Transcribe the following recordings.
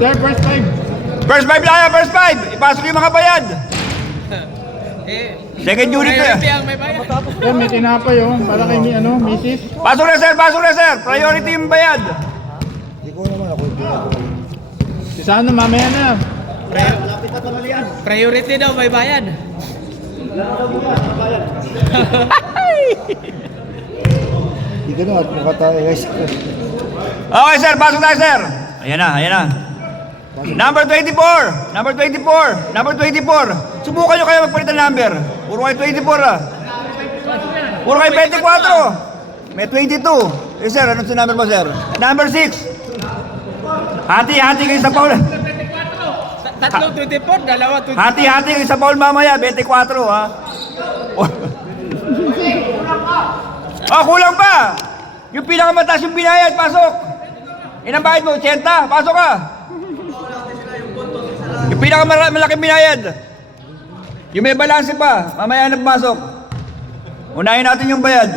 Sir, first time. First 5 lang yan, first 5. Ipasok yung mga bayad. Second unit na yan. Sir, may tinapay oh. Para kay misis. Pasok na sir, pasok na sir. Priority yung bayad. Hindi ko naman ako Si Sano, mamaya na. Priority daw, may bayad. Hindi ko naman at mukha tayo guys. Okay sir, pasok tayo sir. Ayan na, ayan na. Number 24. Number 24. Number 24. Subukan nyo kayo magpalit ng number. Puro kayo 24 ah. Puro kayo 24. May 22. Eh sir, anong number mo sir? Number 6. Hati-hati kayo sa Paul. Tatlong 24, dalawa 24. Hati-hati kayo sa Paul mamaya. 24 ha. Oh, kulang pa. Yung pinakamataas yung binayad. Pasok. Inang bayad mo? 80. Pasok ka. Yung pinakamalaking binayad. Yung may balanse pa. Mamaya na pumasok. Unahin natin yung bayad.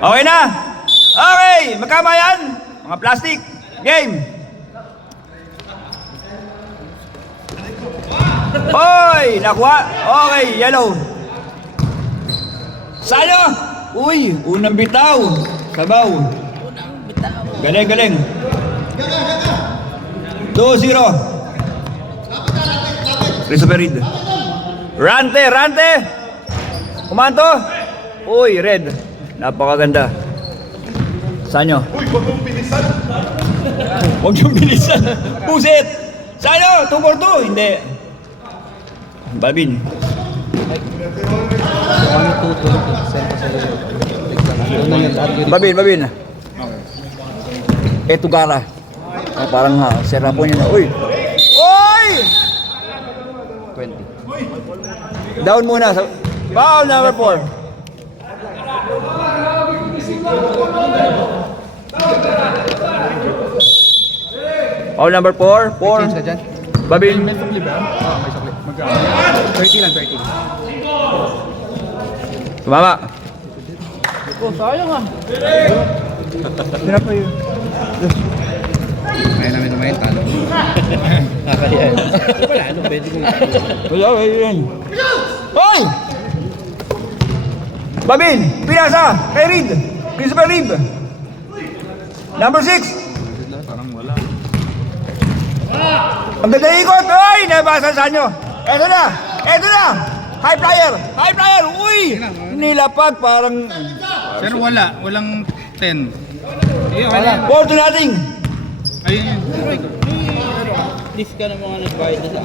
Okay na? Okay! Magkama yan? Mga plastic. Game! Oy! Nakuha? Okay, yellow. Sano? Uy! Unang bitaw. Sabaw. Galing, galing. 2-0. Christopher Reed. Rante, Rante! Kumanto! Uy, red. Napakaganda. Sanyo. Uy, huwag mong bilisan. Huwag mong bilisan. Pusit! Sanyo, 2-4-2. Hindi. Babin. Babin, Babin. Eto gara. Parang sera po niya na. Uy! Uy! 20. Down muna. Foul number 4. Foul number 4. 4. Babin. May sukli ba? Oo, may sukli. Magkano? 30 lang, 30. Tumama. Oh, sayang ah. Tinapay yun. Kaya namin naman talo. Kakayan. Wala, ano, pwede ko Wala, yun. Hoy! Babin, pinasa, kay Reed. Christopher Reed. Number 6. Parang wala. Ang ganda ikot. Hoy! Nabasa sa inyo. Eto na! Eto na! High flyer! High flyer! Uy! Nilapag parang... Sir, wala. Walang 10. Eh, 4-0. Ayun yun. List ka ng mga nagbayad na sa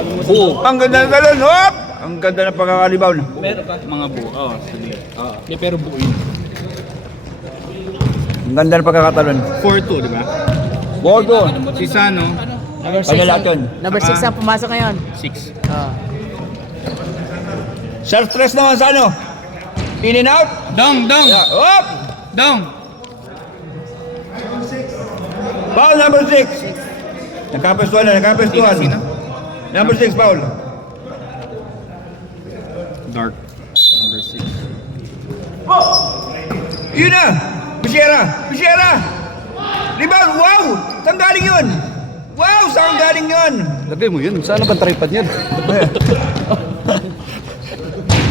amin. Oo. Ang ganda ng galon. Hop! Ang ganda ng pagkakalibaw na. Meron pa. Mga buo. Oo, sige. Hindi, pero buo yun. Ang ganda ng pagkakatalon. 4-2, di ba? 4-2. Si Sano, Number 6. Kanya lahat yun. Number 6 ang pumasok ngayon. 6. Self-stress naman sa ano? In and out. Dong, dong! Yeah. Hop! Dong! Foul number 6. Nagkapestuhan na, nagkapestuhan. Sino? Number 6, foul. Dark. Number 6. Yun na! Bishera! Bishera! Rebound! Wow! Saan galing yun? Wow! Saan galing yun? Lagay mo yun. Saan bang tripod yan?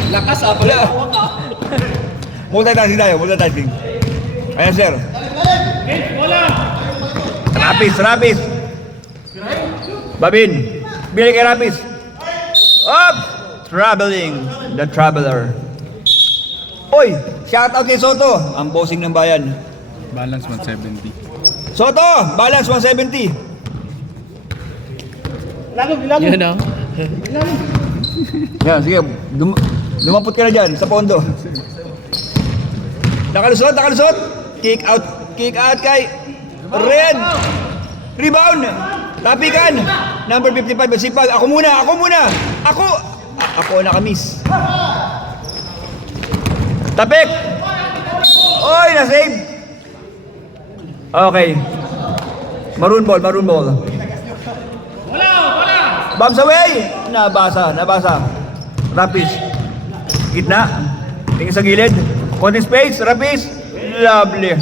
Lakas ah pala. Multitasking tayo, multitasking. Ayan sir. Rapis, Rapis. Babin. Bili kay Rapis. Up! Traveling. The Traveler. Oy! Shout out kay Soto. Ang bossing ng bayan. Balance 170. Soto! Balance 170. Yun o. Yan, sige. Lumampot ka na dyan sa pondo. Nakalusot, nakalusot. Kick out kay Red. Rebound. Tapikan. Number 55, Sipag. Ako muna. Ako nakamiss. Tapik. Oy, na-save. Okay. Maroon ball. Bombs away! Nabasa. Rapis. Gitna. Tingin sa gilid. Konting space. Rapis. Lovely.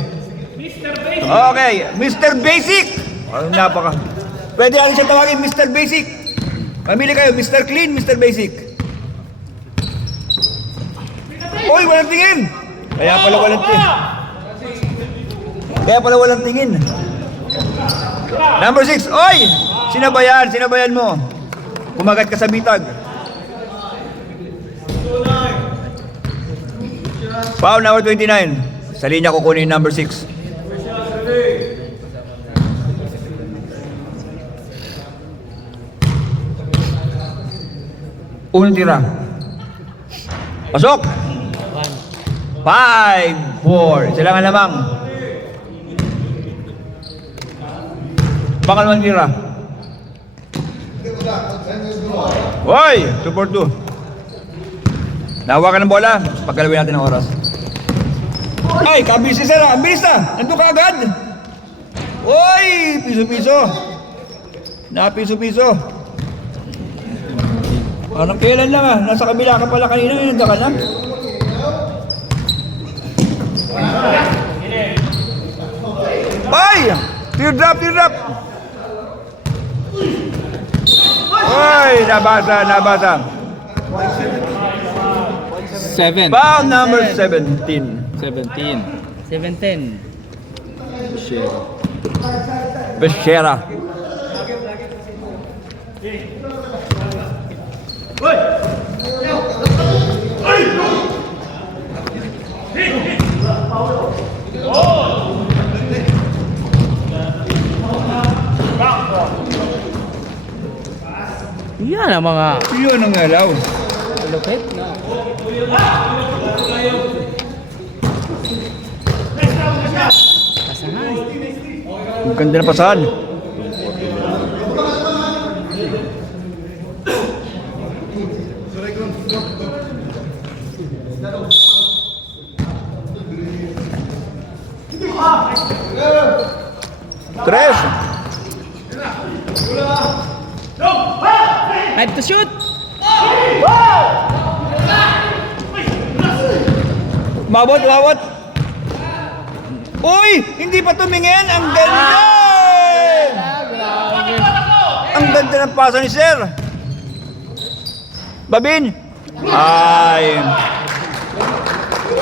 Okay, Mr. Basic. Ano napaka. Pwede natin siya tawagin Mr. Basic. Pamili kayo, Mr. Clean, Mr. Basic. Uy, walang tingin. Kaya pala walang tingin. Kaya pala walang tingin. Number 6. Oy! Sinabayan, sinabayan mo. Kumagat ka sa bitag. Foul number 29. Sa linya kukunin number 6. Unang tira. Pasok! 5-4. Sila nga lamang. Pangalawang tira. Hoy! 2-4-2. Nahawakan ng bola. Pagkalawin natin ang oras. Ay! Kabilis si Sara. Ang bilis na! Nandun ka agad! Hoy! Piso-piso. Napiso-piso. Parang kailan lang ah. Nasa kabila ka pala kanina. Nandiyan ka na. Ay! Teardrop, teardrop! Ay! Nabasa, nabasa. 7. Foul number 17. 17. 7-10. Becerra. Yan ang mga Yun ang alaw. lupit na. Ang ganda na pasahan. Tres. 5 to shoot! Mabot, mabot. Uy! Hindi pa tumingin. Ang ganda! Ang ganda ng pasa ni Sir. Babin. Ay.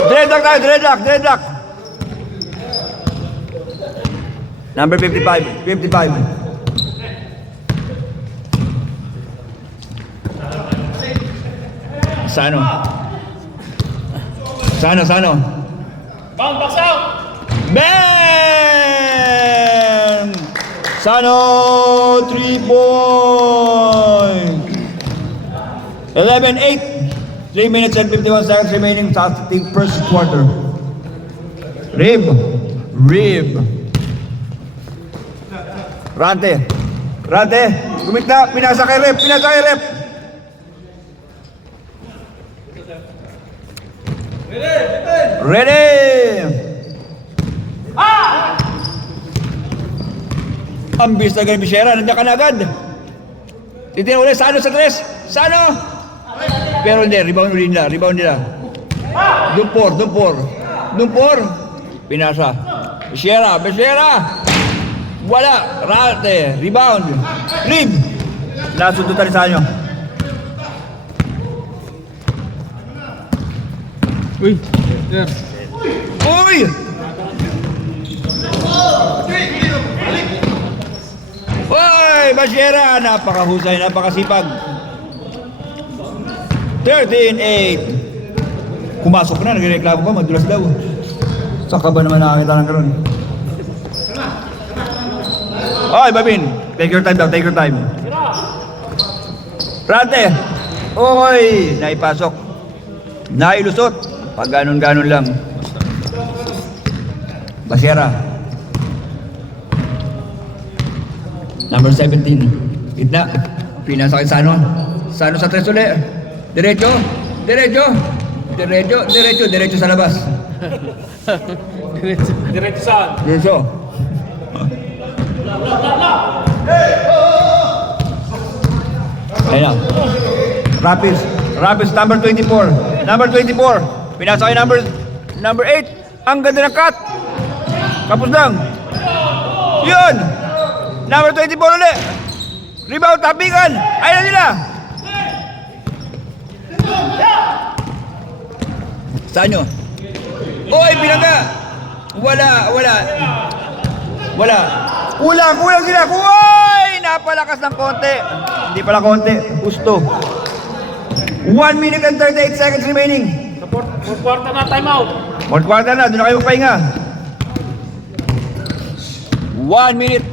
Dreadlock tayo, dreadlock, dreadlock. Number 55, 55. Sano? Sano? Bang, box out! Bam! Sano, 3 point. 11-8. 3 minutes and 51 seconds remaining sa ating first quarter. Rib. Rante. Gumita. Pinasa kay rep. Ready! Ang bilis na ganyan, Becerra. Nandiyan ka na agad. Titignan ulit. Sano sa tres? Sano? Pero hindi. Rebound nila. Dumpor. Pinasa. Becerra. Wala. Rate. Rebound. Rib. Nasundutan ni Sanyo. Uy! Sir. Uy! Uy! Becerra! Napakahusay, napakasipag. 13-8. Pumasok na, nagreklamo ka, madulas daw. Saka ba naman nakakita ng karon? Oy, Babin! Take your time. Rante! Oy! Naipasok. Nailusot. Pag ganon lang. Becerra. Number 17. Gitna. Pinasa kay Sano. Sano sa tres ulit. Diretso sa labas. Diretso saan? Diretso. Ayun na. Rapids number 24. Pinasa kay number 8. Ang ganda ng cut. Kapos lang. Yun! Number 24 ulit. Rebound, tapikan. Ayun na nila. Saan nyo? Oy, binaga. Wala. Kulang sila. Uy! Napalakas ng konti. Hindi pala konti. Gusto. 1 minute and 38 seconds remaining. Sa fourth quarter na, time out. Fourth quarter na. Doon na kayo magpahinga. 1 minute.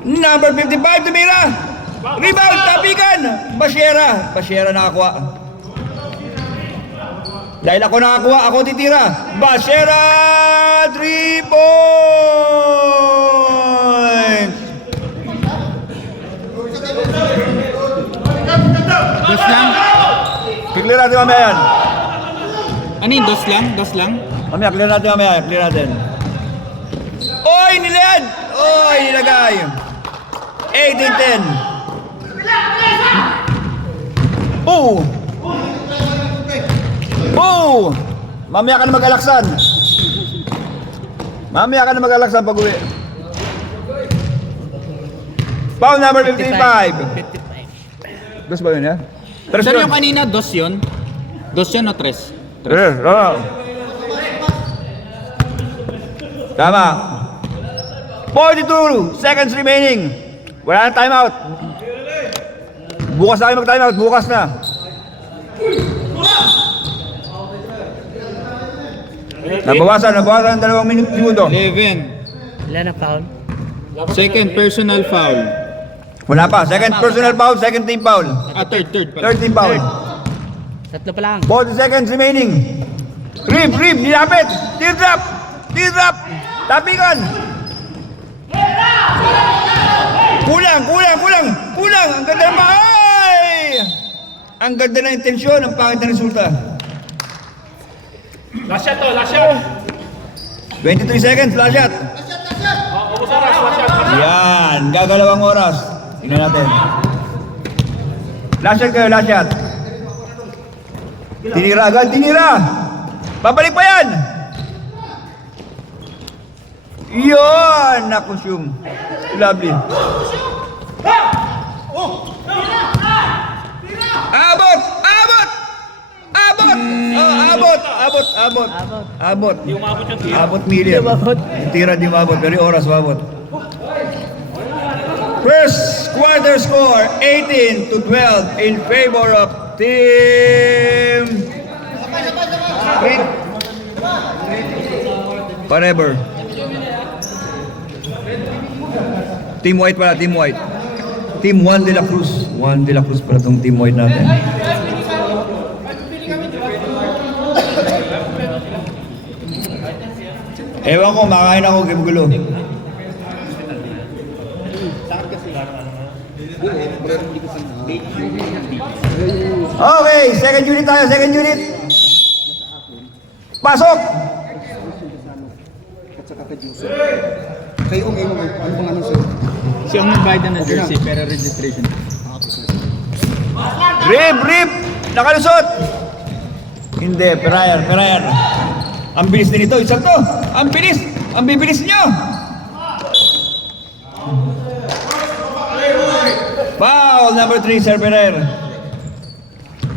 Number 55, tumira. Rebound, tapikan. Bashera nakakuha. Dahil ako nakakuha, ako titira. Bashera, 3 points. Dos lang. Clear natin mamaya yan. Ano yung dos lang? Dos lang? Mamaya, clear natin. Oy, nilad! Oy, nilagay. 18-10. Oh! Mamaya ka na mag-alaksan pag-uwi. Foul number 55. Dos ba yun, ya? Tres Sir, yun. yung kanina, dos yun? Dos yun o tres? Tres, tama. 42 seconds remaining. Wala na timeout. Bukas na kayo mag-timeout. Bukas na. Nabawasan ng 2 minuto. 11. Wala na foul. Second personal foul. Wala pa. Second personal foul, second team foul. Third pala. Third team foul. Tatlo pa lang. 40 seconds remaining. Rib, nilapit. Teardrop. Tapikan. Kulang. Ang ganda naman. Ay! Ang ganda ng intensyon, ang pangit na resulta. Last shot to, last shot. 23 seconds, last shot. Ubus oras, last shot. Yan, gagalawang oras. Tingnan natin. Last shot kayo, last shot. Tinira agad, Babalik pa yan. Yun, nakonsume. Lovely. Abot. Hindi umabot yung tira. Abot million. Yung tira di umabot, pero yung oras umabot. First quarter score, 18-12 in favor of Team Forever. Team White pala, Team White. Team Juan de la Cruz. Juan de la Cruz pala itong Team White natin. Ewan ko, makain ako, gibugulo. Okay, second unit tayo, second unit. Pasok! Kayo, ano pang ano sir? Siya ang nagbayad ng jersey pero registration. Rib! Nakalusot! Hindi, Perayan. Ang bilis din ito, isang to! Ang bibilis nyo! Foul number 3, Sir Ferrer.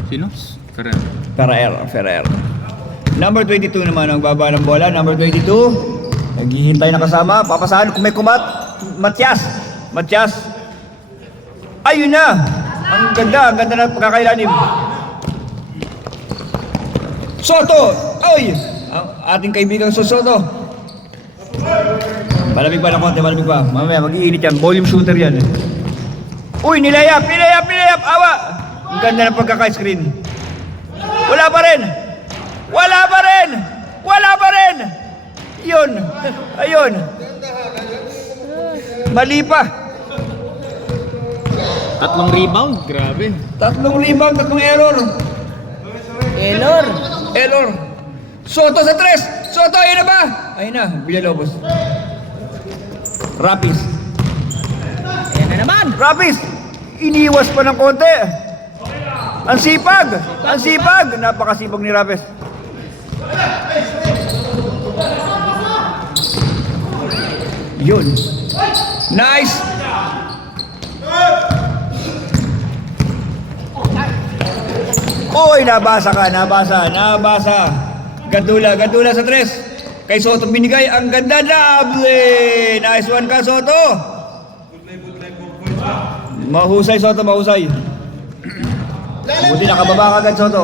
Sino? Ferrer. Ferrer. Number 22 naman ang baba ng bola. Number 22, naghihintay na kasama. Papasahan kung may kumat. Matias. Ayun na! Ang ganda ng pagkakailanim. Soto! Oy! Ang ating kaibigang Soto. Malamig pa. Mamaya mag-iinit yan. Volume shooter yan. Uy, nilayap! Awa! Ang ganda ng pagkaka-screen. Wala pa rin! Yun! Ayun! Mali pa! 3 rebound? Grabe. 3 rebound, 3 error. Error. Soto sa 3! Soto, ayun na ba? Ayun na, Villalobos. Rapis. Ayan na naman. Rapis! Iniwas pa ng konti. Ang sipag! Napakasipag ni Rapis. Yun. Nice! Uy, nabasa ka, nabasa. Gadula sa tres. Kay Soto binigay, ang ganda, lovely! Nice one ka, Soto! Mahusay, Soto, mahusay. Buti nakababa ka agad, Soto.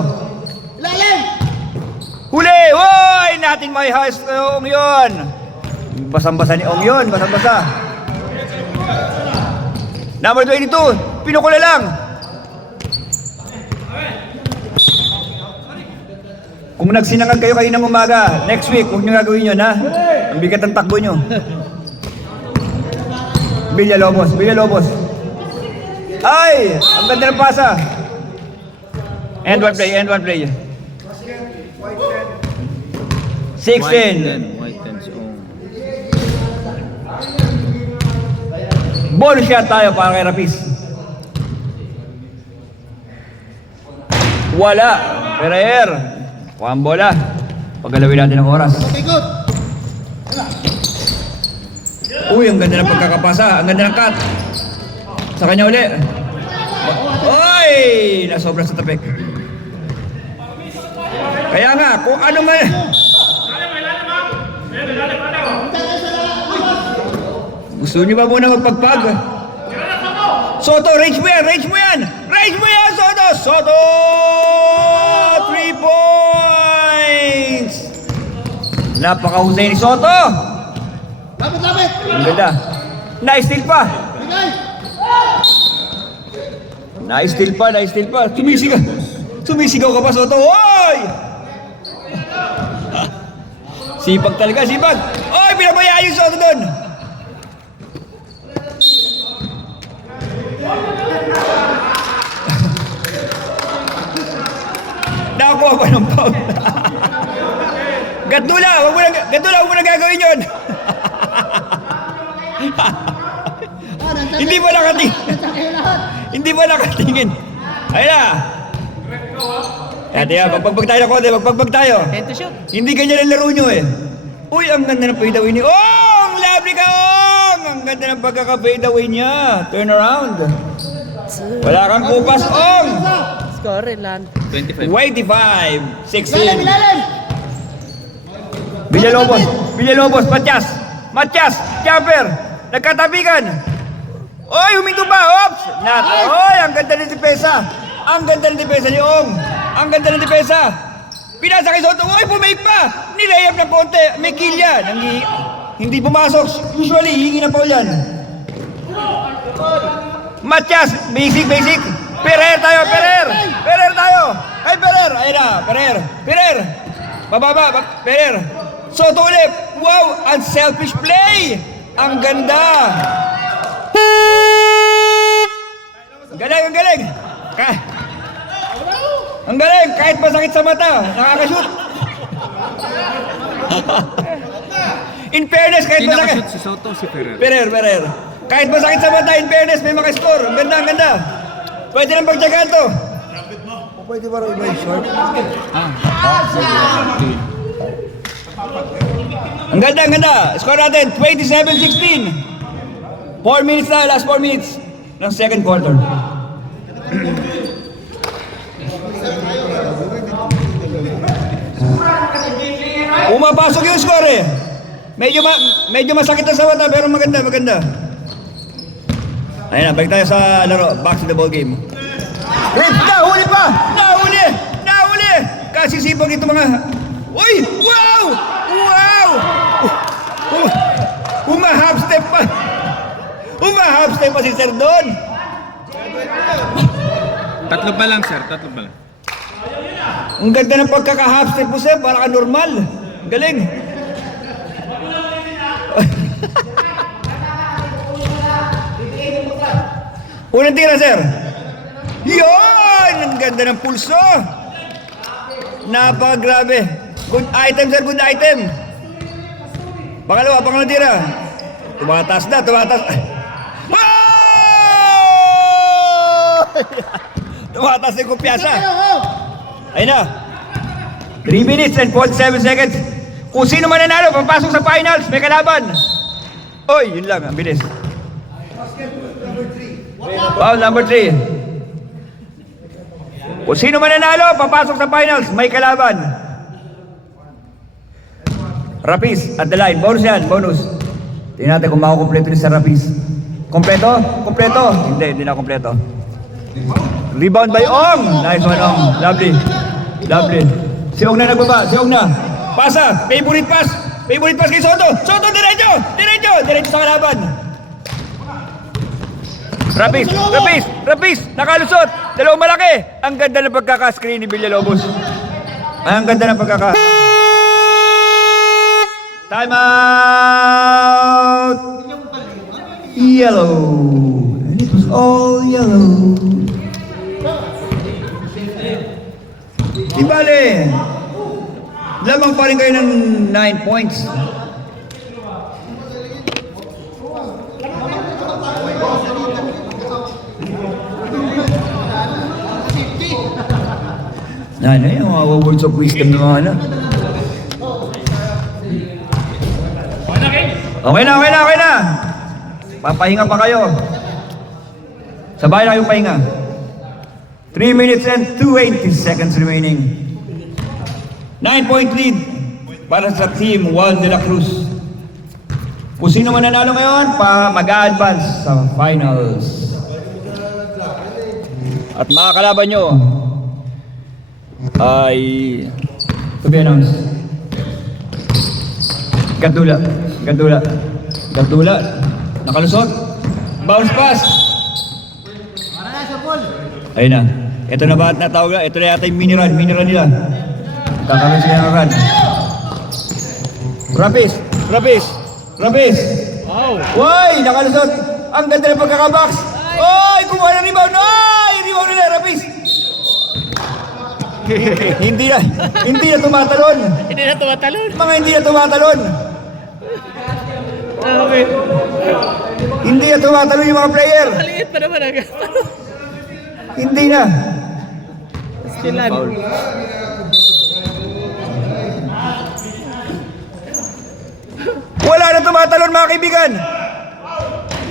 Huli! Uy! Natin may highest Ong yun! Basang-basa ni Ong yun, basang-basa. Number 22, pinukula lang. Kung nagsinangag kayo kayo ng umaga, next week, huwag nyo gagawin yun, ha? Ang bigat ng takbo nyo. Villalobos. Ay! Ang ganda ng pasa. End one play. 16. White and strong. Ball shot tayo para kay Rapis. Wala. Pereer. Kuhaan bola. Paggalawin natin ang oras. Uy, ang ganda ng pagkakapasa. Ang ganda ng cut. Sa kanya uli. Uy! Nasobra sa tapik. Kaya nga, kung ano man... Gusto niyo ba muna magpagpag? Soto, range mo yan, Soto! Soto! 3 points! Napakahusay ni Soto! Lapit! Ang ganda. Na-steal pa! Sumisigaw ka pa, Soto! Hoy! Sipag talaga, sipag! Oy, pinabayaan yung Soto doon! Nakakuha pa ng foul. Gatdula, huwag mo na gagawin yun. Hindi pa nakatingin. Ayun na. Kaya magpagbag tayo na konti, magpagbag tayo. Tend to shoot. Hindi ganyan ang laro nyo eh. Uy, ang ganda ng fade away ni Ong! Lovely ka, Ong! Ang ganda ng pagkaka-fade away niya. Turn around. Wala kang kupas, Ong! Score land. 25. 25-16. Villalobos, Matias, jumper, nagkatabigan. Oy, huminto ba? Oops! Oy, ang ganda ng depensa. Ni Ong. Ang ganda ng depensa. Pinasa kay Soto. Oy, pumaik pa. Nilayap ng konti. May kill yan. Hindi pumasok. Usually, hingi ng foul yan. Matias, basic. Pereer tayo. Ay, Pereer. Ayun na, Pereer. Bababa, Pereer. Soto ulit. Wow, unselfish play. Ang ganda. Ang galing. Ang galing, kahit masakit sa mata, nakakashoot. In fairness, kahit masakit. Si Soto, si Ferrer. Pereer. Kahit masakit sa mata, in fairness, may makascore. Ang ganda. Pwede nang pagtyagaan to. Pwede ba rin may short? Ang ganda. Score natin, 27-16. 4 minutes na, last 4 minutes ng second quarter. Pumapasok yung score eh. Medyo masakit na sa mata pero maganda. Ayun na, balik tayo sa laro. Back to the ball game. Nahuli pa! Nahuli! Kasisipag ito mga... Uy! Wow! Umahap step pa si Sir Don. Tatlo pa lang. Ang ganda ng pagkaka-half step mo, Sir. Para ka normal. Galing. Unang tira, Sir. Yun! Ang ganda ng pulso. Napakagrabe. Good item, Sir. Good item. Pangalawang tira. Tumataas. Tumataas na yung kumpiyansa. Ayun na. 3 minutes and 47 seconds. Kung sino man nanalo, papasok sa finals, may kalaban. Oy, yun lang, ang bilis. Foul number 3. Kung sino man nanalo, papasok sa finals, may kalaban. Rapis at the line. Bonus yan, bonus. Tingnan natin kung makukumpleto ni sa Rapis. Kompleto? Kompleto? Hindi na kompleto. Rebound by Ong. Nice one, Ong. Lovely. Lovely. Si Ong na nagbaba. Si Ong na. Pasa. Favorite pass. Favorite pass kay Soto. Soto, diretso. Diretso. Diretso sa kalaban. Rapis. Rapis. Rapis. Nakalusot. Dalawang malaki. Ang ganda ng pagkaka-screen ni Villalobos. Ang ganda ng pagkaka... Time out. Yellow. And it was all yellow. Di bale, lamang pa rin kayo ng 9 points. Ano yung mga words of wisdom ng mga ano? Okay na. Papahinga pa kayo. Sabay na kayong pahinga. 3 minutes and 20 seconds remaining. 9-point lead para sa team Juan de la Cruz. Kung sino man nanalo ngayon, mag-a-advance sa finals. At mga kalaban nyo ay to be announced. Gandula. Nakalusot. Bounce pass. Ayun na. Ito na ba at natawag na? Ito na yata yung mini run nila. Kakaroon sila ng run. Rapis. Wow. Woy! Nakalusot. Ang ganda ng pagkakabox. Oy! Kumuha ng rebound. Oy! Rebound nila, Rapis. Hindi na tumatalon. Mga hindi na tumatalon. Hindi na tumatalon yung mga player. Maliit pa naman agad. Hindi na. Stilan. Wala na tumatalon mga kaibigan.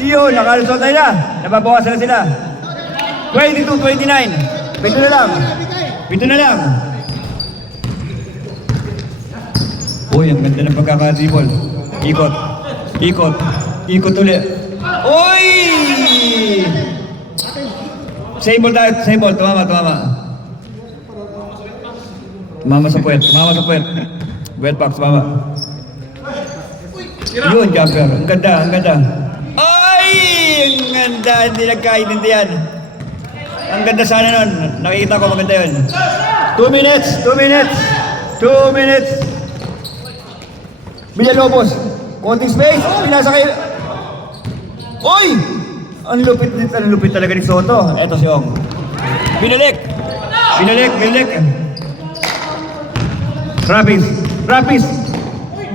Iyon, nakalusot na nila. Nababawasan na sila. 22-29. Pito na lang. Uy, ang ganda ng pagkaka-dribble. Ikot ulit. Uy! Same ball. Tumama. Tumama sa puwet. Wet box, tumama. Yun, jumper. Ang ganda. Ay! Ang ganda. Hindi nagkaintindihan. Ang ganda sana nun. Nakikita ko maganda yun. 2 minutes. Villalobos. Konting space. Pinasa kayo. Oy! Ang lupit talaga ni Soto. Eto si Ong. Binalik. Rapis.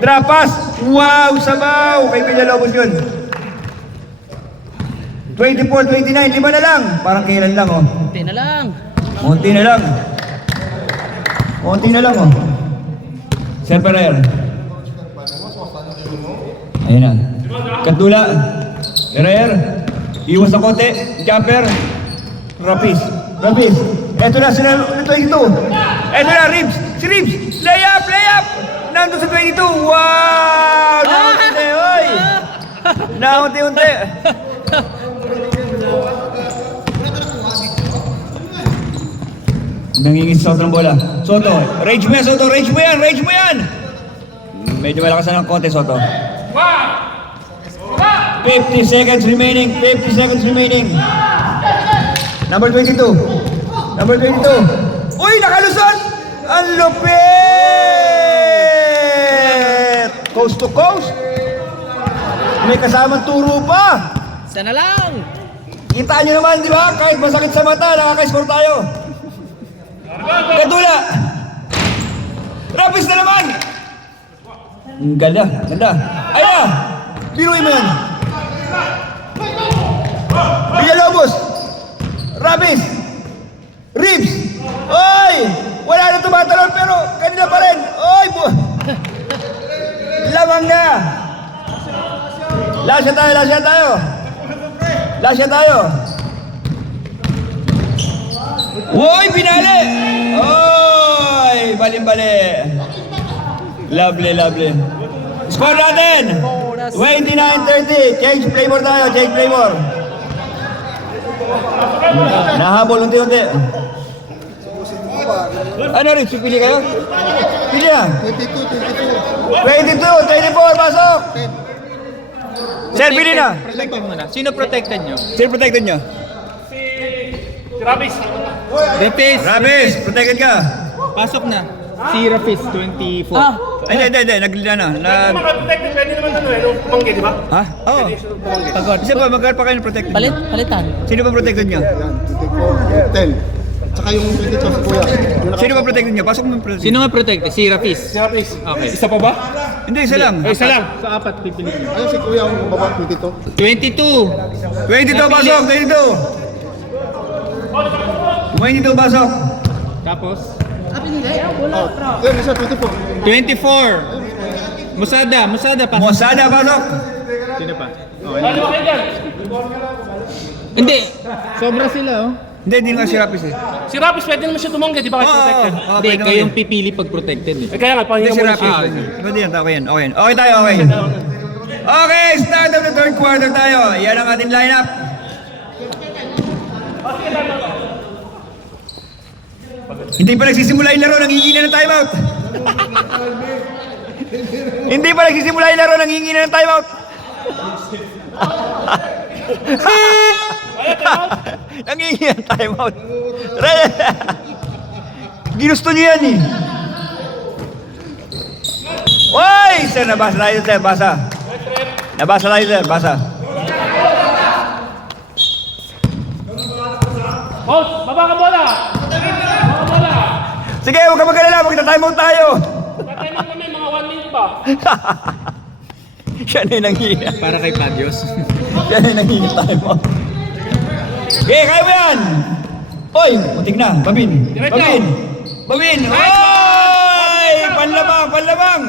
Drop pass. Wow, sabaw. Kay Villalobos yun. 24-29. 5 na lang. Parang kailan lang, oh. Munti na lang, oh. Sir Ferrer. Ayun na. Kantula. Ferrer. Iwas na konti. Jumper. Rapis. Eto na sila. Eto na, Ribs. Si Ribs. Layup. Nandun sa 22. Wow! Naunti-unti. Nangingis Soto ng bola. Soto. Rage mo yan. Medyo malakas na ng konti, Soto. 50 seconds remaining. Number 22. Uy, nakalusot! Ang lupit! Coast to coast. May kasamang turo pa. Sana lang. Kita nyo naman, di ba? Kahit masakit sa mata, nakaka-score tayo. Kadula. Rapis na naman. Ang ganda. Ay na! Biruin mo yan. Villalobos. Rapis. Ribs. Oy! Wala na tumatalon pero kanina pa rin. Oy! Lamang na. Last shot tayo, last shot tayo. Last shot tayo. Uy, pinali! Oy, bali. Lovely, lovely. Score natin! 29-30. Change flavor tayo, change flavor. Nahabol unti-unti. Ano rin, pili kayo? Pili ah. 22, 24, pasok! Sir, pili na. Protected mo na. Sino protected nyo? Sir, protected nyo. Rapis. Rabis, protected ka. Pasok na. Si Rafis, 24. Ay, hindi. Naglila na. Protected, pwede naman ano eh, nung pumanggi, di ba? Ha? Oo. Isa pa, magkano pa kayo ng protected nyo? Palitan. Sino ba protected nyo? 10. Tsaka yung 22 sa kuya. Sino ba protected nyo? Pasok mo yung protected. Sino nga protected? Si Rapis. Okay. Isa pa ba? Hindi, isa lang. Isa lang. Sa apat, pipiliin. Ayun si kuya, ang baba, 22. 22. 22, pasok! 22, pasok! Tapos? Ayun, isa, 24. 24. Musada, pasok. Mosada, pasok! Sino pa? Ano ba kayo dyan? Hindi. Sobra sila, oh. Hindi nga si Rapis eh. Si Rapis, pwede naman siya tumanggi, di ba? Kasi protected. Hindi, kayong pipili pag protected eh. Eh, kaya nga, Hindi pahinga si muna Rapis. siya. Pwede yan, okay yan. Okay tayo, okay. Okay, start of the third quarter tayo. Yan ang ating lineup. Hindi pa nagsisimula yung laro, nangingi na ng timeout. Hindi pa nagsisimula yung laro, nangingi na ng timeout. Nangingi ng timeout. Ginusto niyo yan eh. Uy! Sir, nabasa tayo, sir. Basa. Nabasa tayo, sir. Basa. Coach, baba ka bola! Sige, huwag ka mag-alala. Magta-timeout tayo. Tatanong kami, mga 1 minute pa. Siya na yung nangingi. Para kay Padios. Siya na yung nangingi timeout. Okay, kaya mo yan. Oy, mutik na. Babin. Babin. Oy! Panlabang.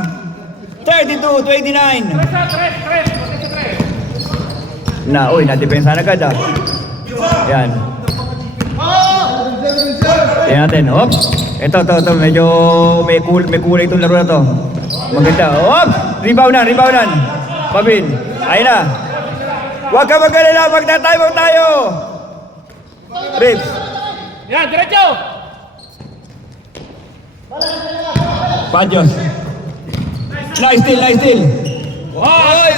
32-29. Nadepensa na agad ah. Yan. Tingnan natin. Oops. Ito. Medyo may kulay itong laro na to. Maganda. Oops! Reboundan. Babin. Ayun na. Huwag ka mag-alala. Magta-timeout tayo. Rips. Yan, diretso! Padios. Nice steal. Oy!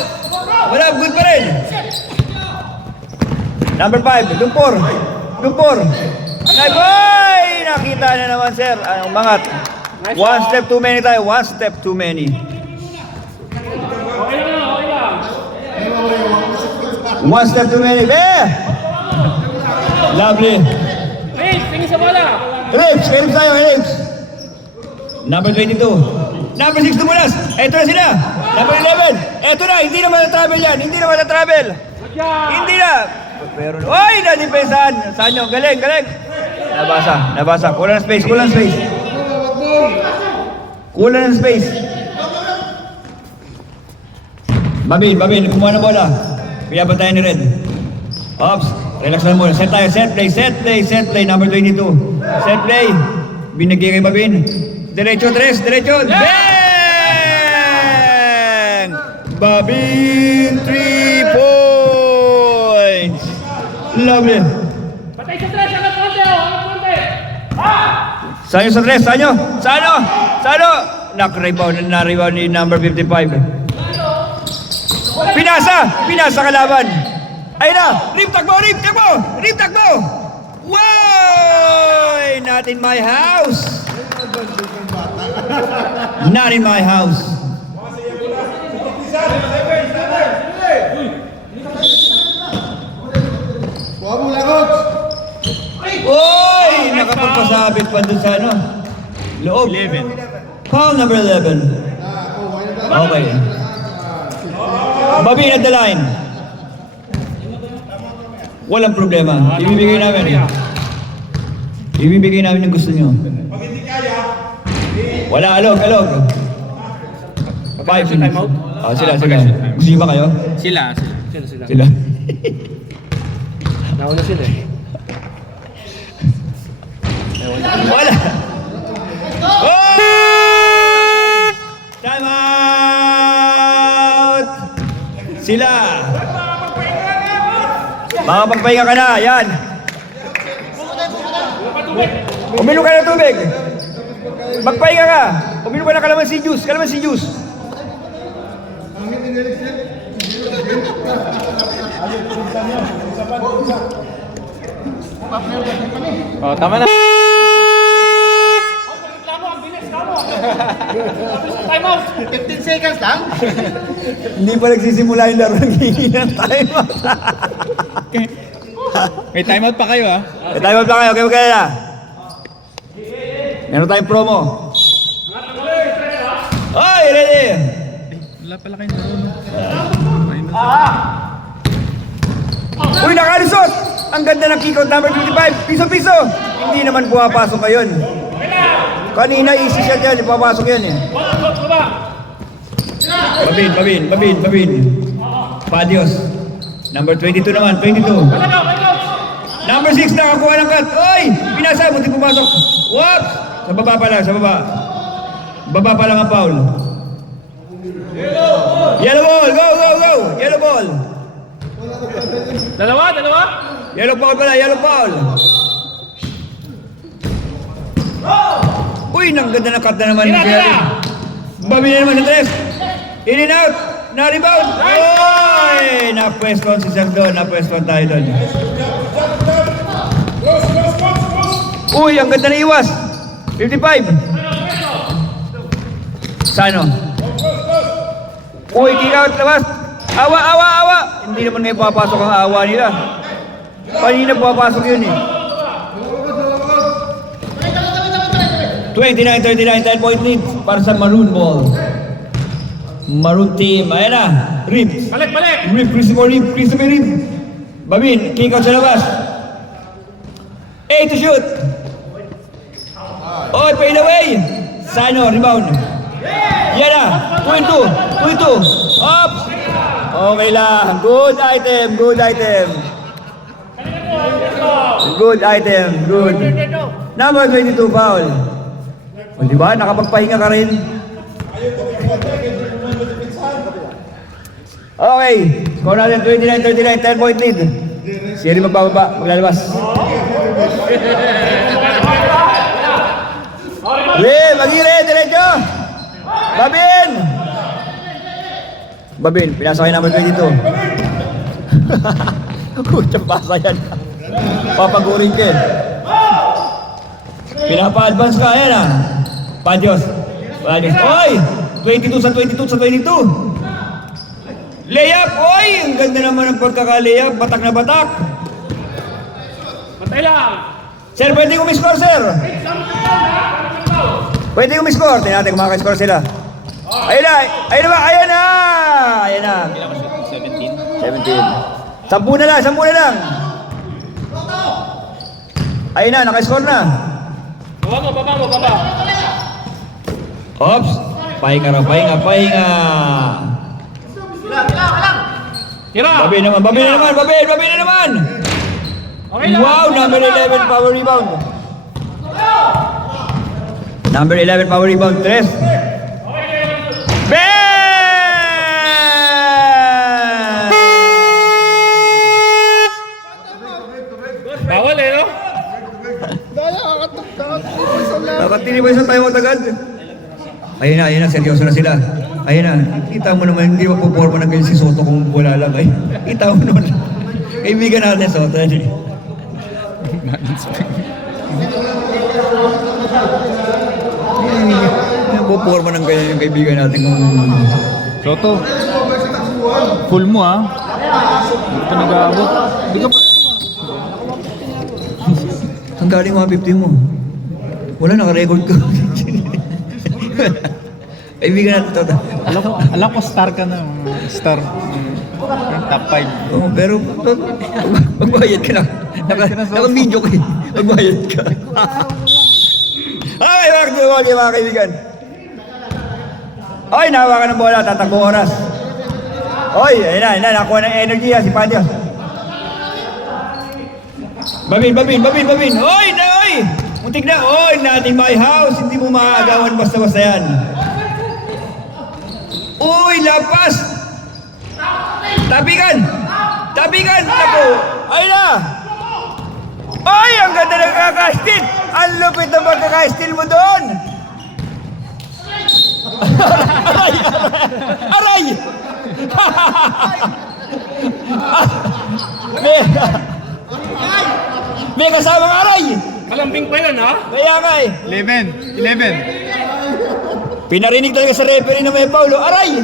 Wala, good pa rin. Number 5, Lumpur. Boy! Nakita na naman, sir. Ang mangat. One step too many tayo. One step too many. Lovely. Rips, tingin sa bola! Rips tayo. Number 22. Number 6 tumulas. Eto na sila. Number 11. Eto na. Hindi na matatravel yan. Hindi na. Pero, oy! Nadipensahan. Sanyo. Galing. Nabasa. Kulang ng space. Babin. Kumuha ng bola. Kaya ba tayo ni Red? Ops. Relax lang muna. Set play. Number 22. Set play. Binigay kay Babin. Diretso. Bang! Babin, 3 points. Lovely. Patay sa tres, hanggang konti! Sanyo sa tres, Sanyo. Na-rebound ni number 55. Pinasa kalaban. Ayun na! Rip takbo! Wow! Not in my house! Kuha mo lang, coach. Uy! Nakapagpasabit pa dun sa ano? Loob. 11. Foul number 11. Okay. Babin at the line. Walang problema. Ibibigay namin ang gusto nyo. Wala, alog. 5 Time out? Sila. Gusto niyo ba kayo? Sila. Sila. Nauna sila eh. Wala. Oh! Time out! Sila. Makapagpahinga ka na. Yan. Uminom ka ng tubig. Magpahinga ka. Uminom ka ng kalamansi juice. Kalamansi juice. Oh, tama na. Reklamo, ang bilis, kamo. Time out. 15 seconds lang. Hindi pa nagsisimula yung laro ng hingi ng time out. May timeout pa kayo ah. Time out lang kayo. Okay, okay na. Meron tayong promo. Oy, ready! Wala pala kayo naroon. Uy, nakalisot! Ang ganda ng kick out number 55. Piso-piso! Hindi naman pumapasok ngayon. Kanina easy shot yan. Ipapasok yan eh. Babin. Padios. Number 22 naman. 22. Number 6 nakakuha ng cut. Oy! Pinasa. Buti pumasok. Whoops! Sa baba pa lang. Sa baba. Baba pa lang ang foul. Yellow ball. Go! Yellow ball. Dalawa. Yellow foul pala, yellow foul. Uy, nang ganda na cut na naman. Tira! Babi na naman sa tres. In and out. Na-rebound. Uy! Napweston si Sir doon. Napweston tayo doon. Uy, ang ganda na iwas. 55. Sano? Uy, kick out, labas. Awa. Hindi naman ngayon papasok ang awa nila. Kanina papasok yun eh. 29-39, 10-point lead para sa Maroon Ball. Maroon team. Ayan na. Rib. Balik. Christopher Rib. Babin, kick out sa labas. 8 to shoot. Oy, fade away. Sano, rebound. Yan na. 2-2. Up. Okay lang. Good item. Good. Number 22 foul. O diba, nakapagpahinga ka rin. Okay. Score natin 29-39, 10-point lead. Siri magbababa, maglalabas. Magire, diretso. Babin, pinasakay number 22. Kutsang pasa yan. Papagurin ka eh. Pinapa-advance ka, ayan ah. Padios. Oy! 22 sa 22. Layup! Oy! Ang ganda naman ng pagkaka-layup. Batak na batak. Matay lang. Sir, pwede umiscore, sir. Pwede umiscore. Tingnan natin kung makaka-score sila. Ayun na. 17. 10 na lang. Ayun na, naka-score na. Baba. Ops. Pahinga. Tira. Babi na naman. Okay lang. Wow, number 11 power rebound. Number 11 power rebound, 3. Bang! Bawal eh, no? Nakatinibay sa tayo agad. Ayun na, seryoso na sila. Ayun na, kita mo naman, hindi mapuporma ng ganyan si Soto kung wala lang. Ay, kita mo naman. Kaibigan natin Soto. Hindi mapuporma ng ganyan yung kaibigan natin kung... Soto. Full mo ah. Hindi ka nag-aabot. Hindi ka pa. Ang galing 150 mo. Wala, naka-record ko. Kaibigan natin Toto. Alam ko star ka na. Star. Yung top 5. Oo, pero magbayad ka lang. Naka-video ko eh. Magbayad ka. Okay, mga kaibigan. Oy, nahawa ka ng bola, tatakbo oras. Oy, ayun na, nakuha ng energy si Patio. Babin. Oy! Muntik na, oy, natin my house. Hindi mo maaagawan basta-basta yan. Uy, lapas! Tapikan! Naku! Ayun na! Ay, ang ganda ng kaka-steal! Ang lupit na pagkaka-steal mo doon! Aray! May kasamang aray! Kalambing pa yun, ha? Kaya nga eh. 11. Pinarinig talaga sa referee na may Paulo. Aray!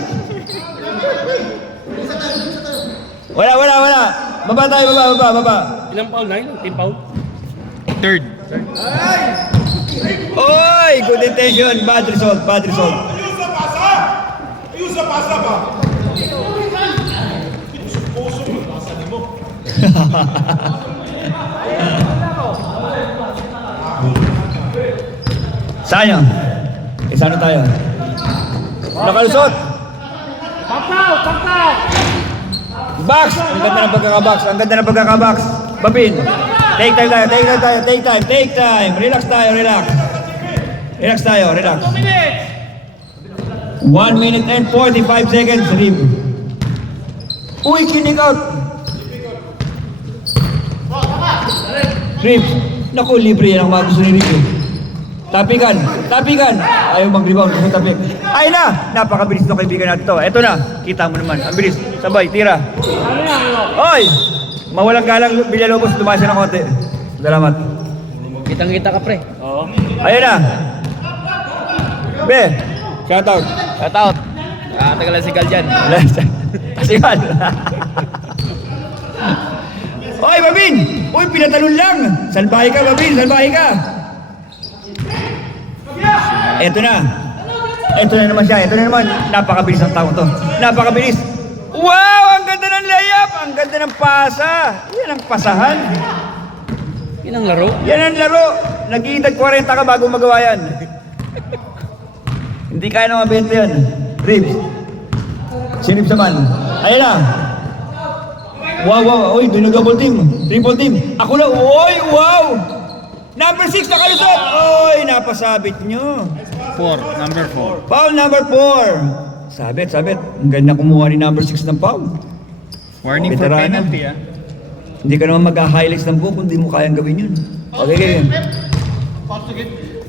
Wala. Baba tayo, baba. Ilang foul na yun? 10 foul? Third. Oy! Good intention. Bad result. Saan yun? Saan tayo? Nakalusot! Box! Ang ganda ng pagkaka-box. Babin. Take time. Relax tayo. 1 minute and 45 seconds. Rib. Uy, kinig out. Rib. Naku, libre yan ang mga gusto ni Rib. Tapikan. Ayaw mag-rebound kasi tapik. Ay na! Napakabilis ng kaibigan natin to. Eto na. Kita mo naman. Ang bilis. Sabay, tira. Oy! Mawalang galang Villalobos. Lumasa ng konti. Salamat. Kitang-kita ka, pre. Ayun na. Be. Shoutout. Tagal lang si Gal dyan. Kasihan. Oy, Babin! Uy, pinatalon lang. Salbahe ka, Babin. Ito na naman siya. Napakabilis ng tao to. Wow! Ang ganda ng layup! Ang ganda ng pasa! Yan ang pasahan. Yan ang laro. Nag-iedad 40 ka bago magawa yan. Hindi kaya ng mga 20 yan. Ribs. Sinip naman. Ayun na. Wow. Uy, doon double team. Triple team. Ako na. Uy, wow! Number 6 nakalusot! Uy, napasabit nyo. Number 4. Foul number 4. Sabit. Ang ganda kumuha ni number 6 ng foul. Warning for Veterano. penalty, Hindi ka naman mag-highlights ng buhok kung hindi mo kayang gawin yun. Okay.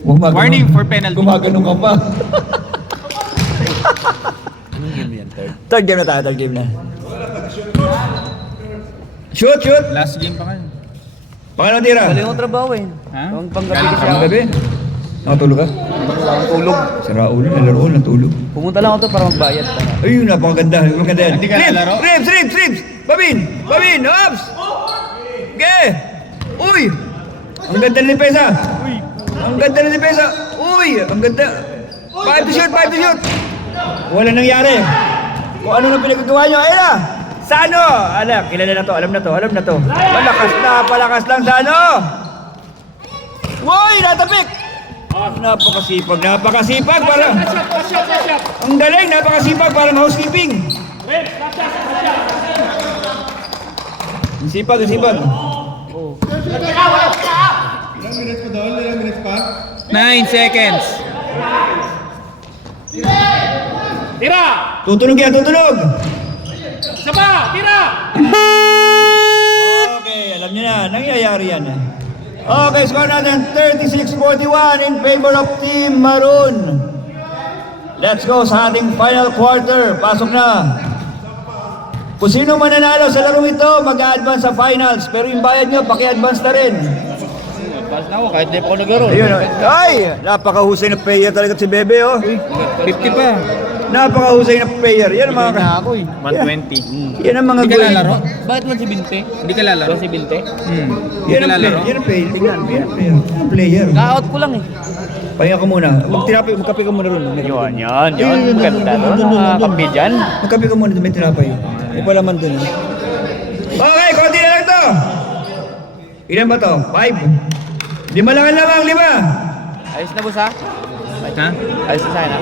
Warning for penalty. Gumaganong ka pa. Third game na. Shoot! Last game pa kayo. Pangalawang tira. Galing ko trabaho eh. Ha? Panggabi kasi Ang ako. gabi. Nakatulog ka? Tulog. Sira ulo, nalaro, natulog. Pumunta lang ako to para magbayad. Ayun, napakaganda yan. Hindi ka nalaro? Ribs! Babin! Ops! Okay! Uy! Ang ganda ng depensa! Uy! Ang ganda! 5 to shoot! Wala nangyari. Kung ano nang pinagagawa nyo, ayun na! Sano! Kilala na to, alam na to. Palakas lang Sano! Uy! Natapik! Napakasipag para... Ang galing, napakasipag para housekeeping. Ang sipag. Ilang minutes pa? 9 seconds. Tira! Tutunog. Isa pa! Tira! Okay, alam niyo na, nangyayari yan. Okay, score natin 36-41 in favor of Team Maroon. Let's go sa ating final quarter. Pasok na. Kung sino mananalo sa larong ito, mag-a-advance sa finals. Pero yung bayad nyo, paki-advance na rin. Pass na ako kahit di pa ako naglaro. Ayun, ay! Napakahusay na player talaga si Bebe, oh. 50 pa. Napakahusay na player. Yan ang mga... ako eh. 120. Yan ang mga Hindi ka goal. lalaro? Bakit man si Binte? Hindi ka lalaro? Si Binte? Hindi Yan ka ang lalaro? player. Yan ang player. Tingnan, yan ang player. Yan ang player. Ka-out ko lang eh. Pahinga ka muna. Magkape ka muna ron. Yan. Maganda no? Kape dyan. Magkape ka muna. May tinapay. May palaman dun. Okay, konti na lang to. Ilan ba to? 5. 5 lang ang lamang, 5. Ayos na boss ha? Ha? Ayos na sana.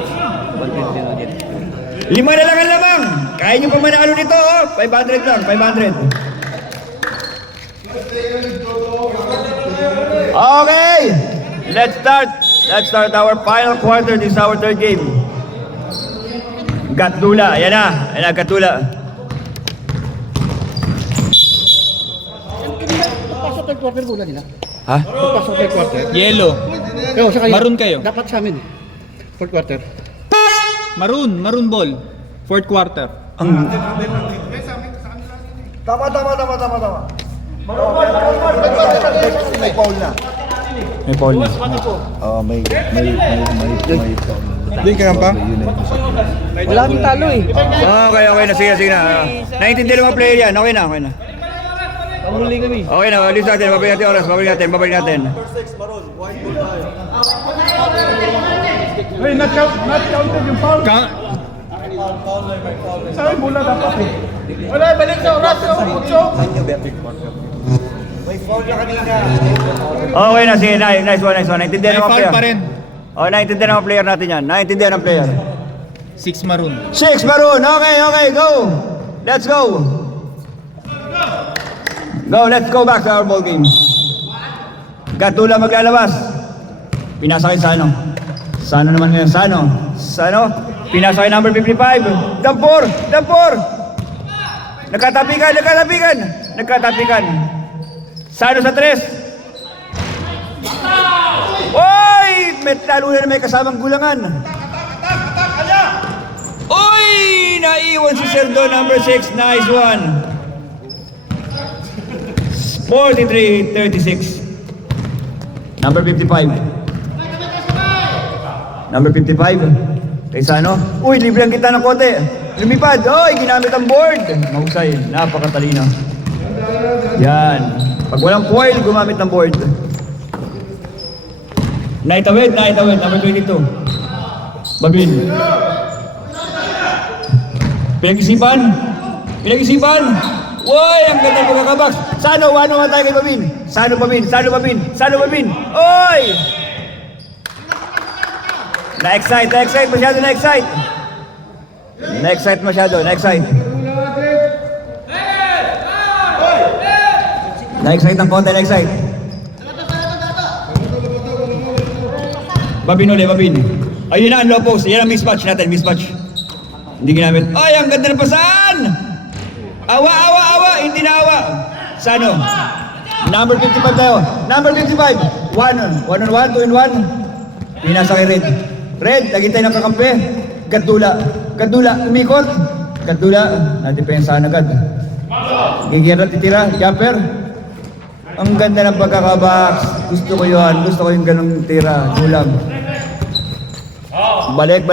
Lima na lang ang lamang. Kaya nyo pa manalo nito, oh. 500 lang, 500. Okay. Let's start our final quarter. This is our third game. Gatdula. Ayan na, Gatdula. Pasok third quarter bola nila. Ha? Pasok third quarter. Yellow. Kayo, sa kayo. Maroon kayo. Dapat sa amin. Fourth quarter. Maroon ball. Fourth quarter. May foul na. May foul na. Oo, may foul. Hindi ka pa? Wala akong talo eh. Okay na. Sige na. Naintindihan ng mga player yan. Okay na. Pamuli kami. Okay na, alis natin. Babalik natin oras. Babalik natin. Hey, not counted yung foul. Sabi bola dapat eh. Wala, balik sa oras. Okay na, sige. Nice one. Naintindihan May ng mga foul player. pa rin. Naintindihan ng mga player natin yan. Naintindihan ng player. 6 maroon. 6 maroon. Okay, go. Let's go. Let's go back to our ball game. Gatdula maglalabas. Pinasa kay Sano. Sano naman ngayon. Sano. Pinasa kay number 55. Dampor. Nagkatapikan. Sano sa 3. Oy! Lalo na may kasamang gulangan. Oy! Naiwan si Serdo, number 6. Nice one. 43-36. Number 55. Kay Sano. Uy, libre ang kita ng kote. Lumipad. Oy, ginamit ang board. Mahusay. Napakatalino. Yan. Pag walang foil, gumamit ng board. Naitawid. Number 22. Babin. Pinag-isipan. Uy, ang ganda ng pagkakabaks. Sano, ano tayo kay Babin? Sano, Babin. Oy! Na-excite masyado. Na-excite ng konti. Babin. Ayun na, ang low post. Yan ang mismatch natin. Hindi ginamit. Ay, ang ganda ng pasaan! Awa! Hindi na awa. Sano? Number 55 tayo. Number 55. 1-on-1, 2-in-1. Pinasa kay Red, naghintay ng kakampi. Gatdula, umikot. Nadepensahan agad. Gigira, titira, jumper. Ang ganda ng pagkakabaks. Gusto ko yung ganong tira. Gulam. Balik.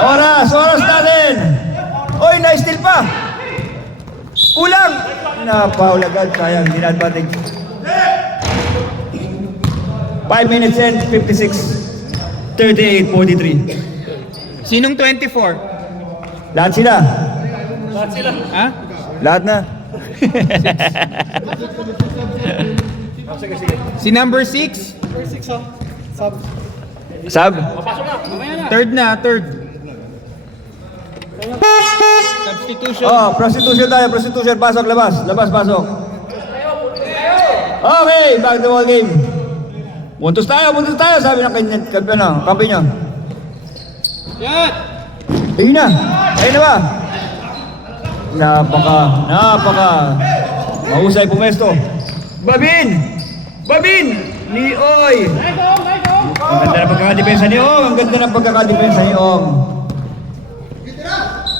Oras natin. Oy, na-steal pa. Kulang. Napaul agad, sayang. Hindi na advantage. 5 minutes and 56. 38-43. Sinong 24? Lahat sila. Ha? Lahat na. Si number 6? Sab? Third. Substitution. Prostitution tayo. Pasok, labas, pasok. Okay, back to ball game. Puntos tayo, sabi ng kampi nyo. Yan! Ayun na ba? Napaka mahusay pumesto. Babin! Ni Oy! Ang ganda ng pagkakadepensa ni Ong.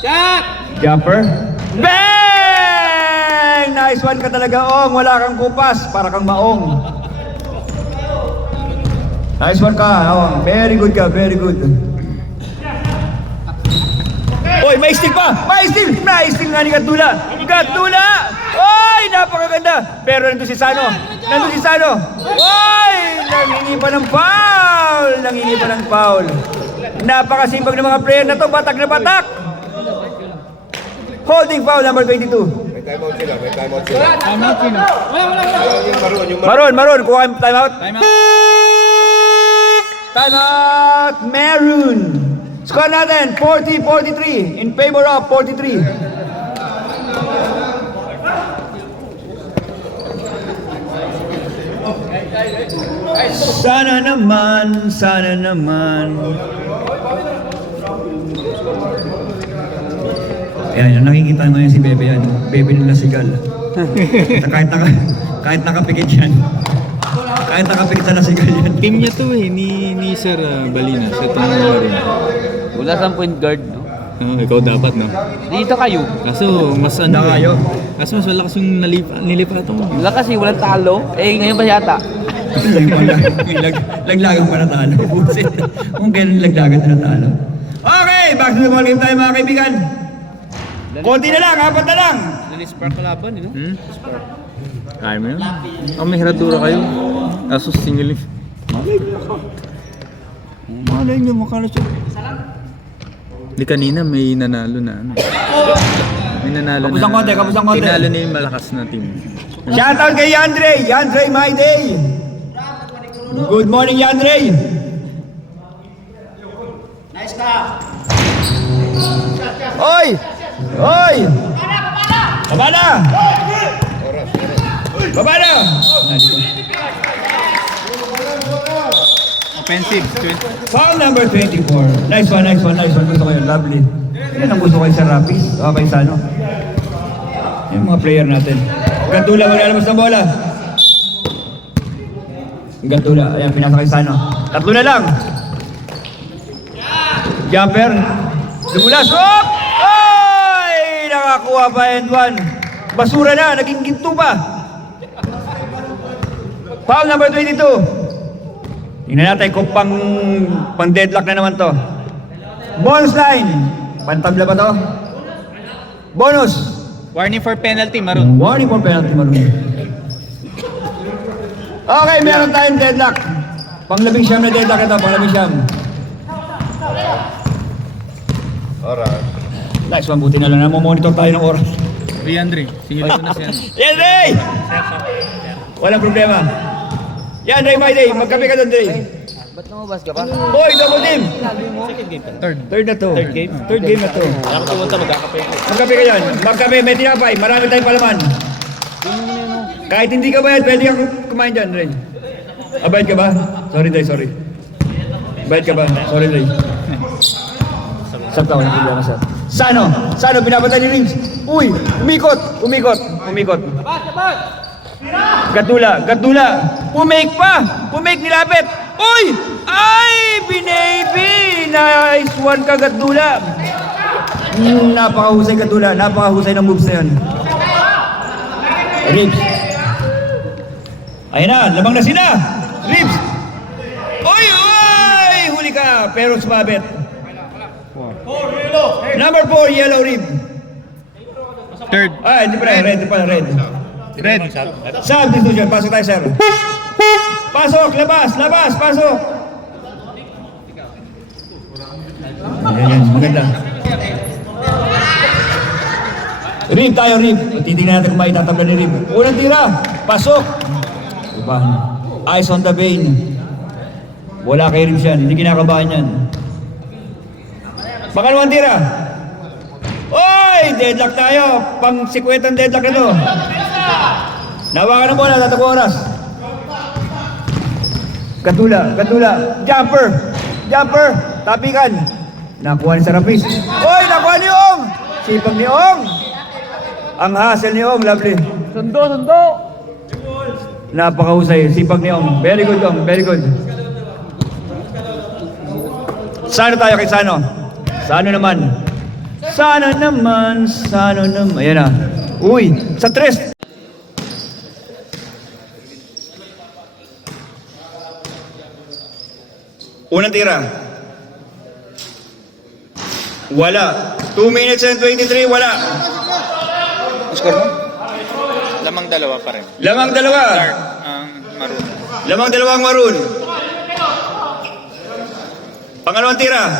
Shot! Jumper. Bang! Nice one ka talaga, Ong. Wala kang kupas, para kang maong. Nice one ka, Ong. Very good. Oy, may steal pa! May steal nga ni Gatdula! Oy, napakaganda! Pero nandun si Sano! Oy! Nanghingi pa ng foul! Napakasimbag ng mga player na to, batak na batak! Holding foul, number 22. May timeout sila. Wala. Maroon, kuha yung timeout. Timeout, Maroon! Score natin, 40-43. In favor of 43. Sana naman, sana naman. Ayan, nakikita mo yan si Bebe yan. Bebe ng Lasigal. kahit nakapikit yan. Kahit nakapikit sa Lasigal yan. Team niya to eh, ni Sir Balina. Sa itong rin. Wala sa point guard, no? Ikaw dapat, no? Dito kayo. Kaso, mas ano Nakayo. Kaso mas malakas yung nilipatan mo. Wala kasi, walang talo. Eh, ngayon pa yata. Laglagan pa natalo. Buset. Kung kailan laglagan na natalo. Okay, back to the ball game tayo mga kaibigan. Konti na lang, apat na lang. Nani-spark kalaban, no? Kaya mo yun? May heradura kayo. Kaso single. Malay nyo, makala siya. Di kanina may nanalo na ano. May nanalo Kapos ang konti, kapos ang konti. Tinalo na yung malakas na team. Shoutout kay Yandre. Yandre, my day. Good morning, Yandre. Nice ka. Oy! Oy! Baba na! Baba na! Offensive. Foul number 24. Nice one, nice one, nice one. Gusto ko yun, lovely. Yan ang gusto ko yung sa Rapis. Okay, sa ano? Yung mga player natin. Gantula, maglalabas ng bola. Gantula, ayan, pinasa kay Sano. Tatlo na lang. Jumper. Dumulas. Oh! Ay! Nakakuha pa and one. Basura na, naging ginto pa. Foul number 22. Tingnan natin kung pang deadlock na naman to. Bonus line. Pantabla ba to? Bonus. Warning for penalty, Maroon. Warning for penalty, Maroon. Okay, meron tayong deadlock. Panglabing siyam na deadlock ito, panglabing siyam. Alright. Nice one, buti na lang. Namomonitor tayo ng oras. Andre, singilin mo na siya. Yan, Ray! Walang problema. Yan, Ray, my day. Magkape ka doon, Ray. Ba't namabas ka pa? Hoy, double team! Third na to. Third game na to. Magkape ka yan. Magkape, may tinapay. Marami tayong palaman. Kahit hindi ka bayad, pwede kang kumain dyan, Ray. Bayad ka ba? Sorry, Ray, sorry. Bayad ka ba? Sorry, Ray. Sab ka, walang problema, sir. Sano? Sano, pinapatay ni Rings. Uy, umikot. Gatula. Pumake pa. Pumake, nilapit. Uy! Ay, binaby! Nice one ka, Gatula. Napakahusay, Gatula. Napakahusay ng moves na yan. Ribs. Ayun na, lamang na sila. Ribs. Uy! Huli ka, pero sumabit. Number 4, yellow rib. Third. Ah, hindi pala, red. Red. Substitution, pasok tayo, sir. Pasok, labas, pasok. Yan, maganda. Rib tayo, rib. Titingnan natin kung maitatabla ni rib. Unang tira, pasok. Diba? Eyes on the vein. Wala kay rib yan, hindi kinakabahan yan. Pangalawang tira. Oy! Deadlock tayo. Pang-sikwentang deadlock ito. Nawa ka ng bola, tatagpo oras. Gatula. Jumper. Tapikan. Nakuha ni Sarapis. Oy! Nakuha ni Ong! Sipag ni Ong. Ang hustle ni Ong, lovely. Sundo! Napakahusay. Sipag ni Ong. Very good, Ong. Very good. Sano tayo kay Sano? Sano naman. Ayan na. Uy, sa tres. Unang tira. Wala. 2 minutes and 23, wala. Score mo? Lamang dalawa pa rin. Lamang dalawa. Maroon. Lamang dalawang Maroon. Pangalawang tira.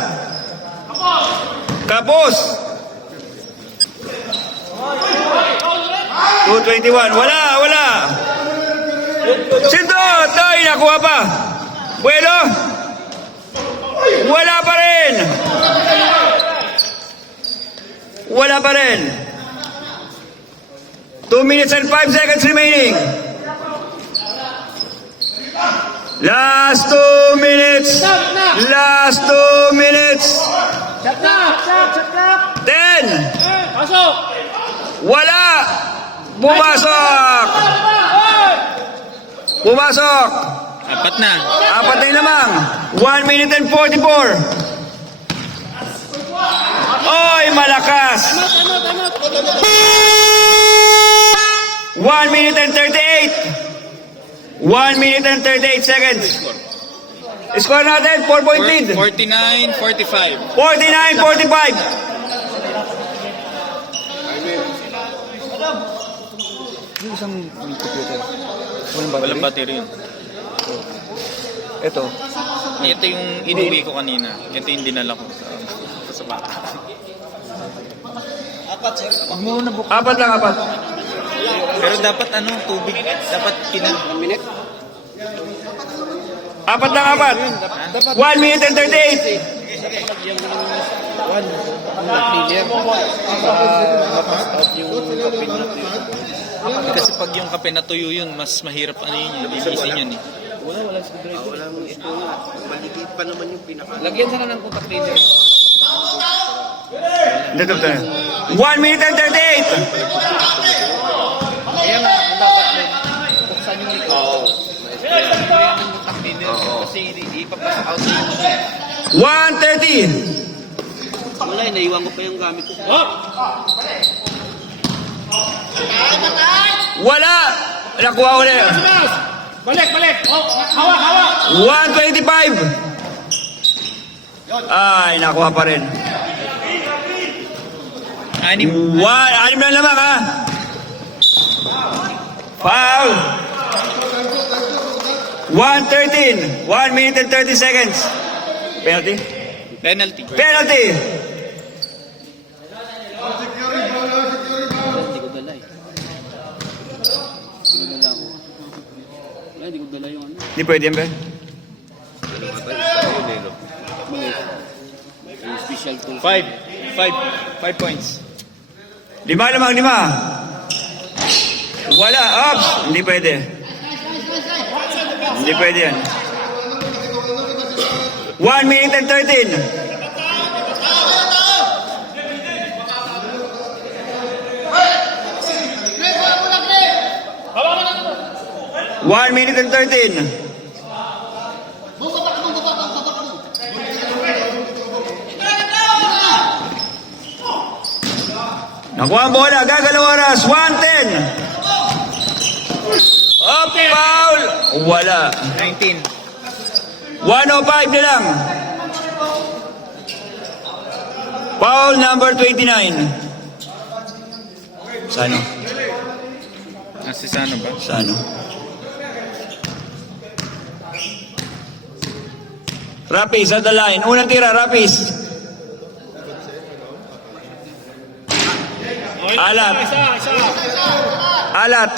Kapos. 221. Wala. Sindot! Ay, nakuha pa. Buelo. Wala pa rin. Wala pa rin. 2 minutes and 5 seconds remaining. Last 2 minutes. Last 2 minutes. Shot na! Shot na! 10. Pasok! Wala. Pumasok. Pumasok. Apat na. Apat na yung lamang. 1 minute and 44. Oy, malakas. 1 minute and 38. 1 minute and 38 seconds. Score natin, 4-point lead. 49-45. 49-45. Yung isang computer. Walang battery yun. Ito. Ito yung inuwi ko kanina. Ito yung dinala ko sa bata. Apat lang, apat. Pero dapat tubig. Dapat Apat lang, apat. 1 minute and 38. Kasi pag yung kape natuyo yun, mas mahirap linisin yun eh. Lagyan sana ng contact leader. Dito, 1 minute and 38. Kaya nga, dapat din. Buksan yung ito. Kaya ng contact leader. Kasi ipapasa out na yung 1:30. wala, naiwan ko pa yung gamit ko. Wala. Nakuha ko na yun. Balik, balik! Oh, hawak, hawak! 125. Ay, nakuha pa rin. Anim. Anim na lamang, ha? Foul. 1:13. 1 minute and 30 seconds. Penalty? Penalty. Penalty. Hindi ko dala eh. Hindi ko dala ako. Wala, hindi ko dala yung ano. Hindi pwede yan, ba? Yung special tool. 5 points. 5 lamang, 5. Wala. Ops. Hindi pwede. Hindi pwede yan. 1 minute and 13. One minute and 13. Nakuha ang bola, gagalaw oras, 1:10. Up, foul. Wala. 19. 1:05 na lang. Foul number 29. Sano? Si Sano ba? Sano? Rapis at the line. Unang tira, Rapis. Alat. Alat.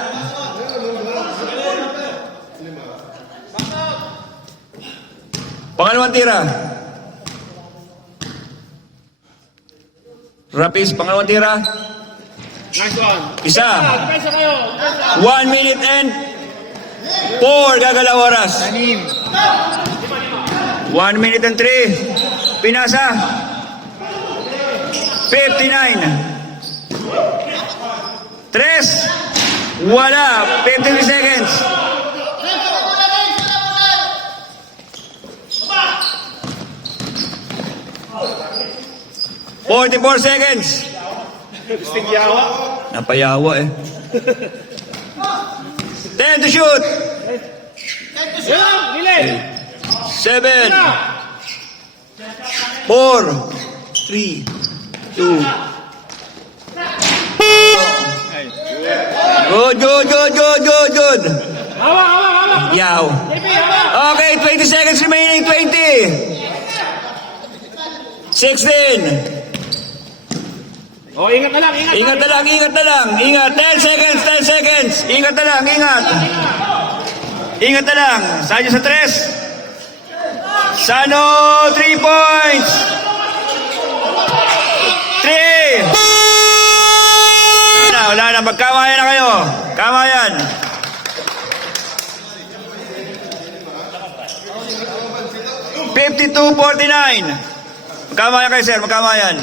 Pangalawang tira. Rapis, pangalawang tira. Nice one. Isa. Depensa kayo. 1 minute and 4 gagalaw oras. 1 minute and 3. Pinasa. 59. 3. Wala. 53 seconds. "44 seconds." Napayawa eh. 10 to shoot. 7. 4. 3. 2. Good. Yaw. Okay, 20 seconds remaining. 20. 16. Oh, ingat na lang, ingat. Ingat na lang. Ingat. 10 seconds. Ingat na lang. Ingat na lang. Saan sa 3? Sano, 3 points. 3. magkamayan na kayo. Kamayan. $52.49. Magkamayan kayo, sir. Magkamayan.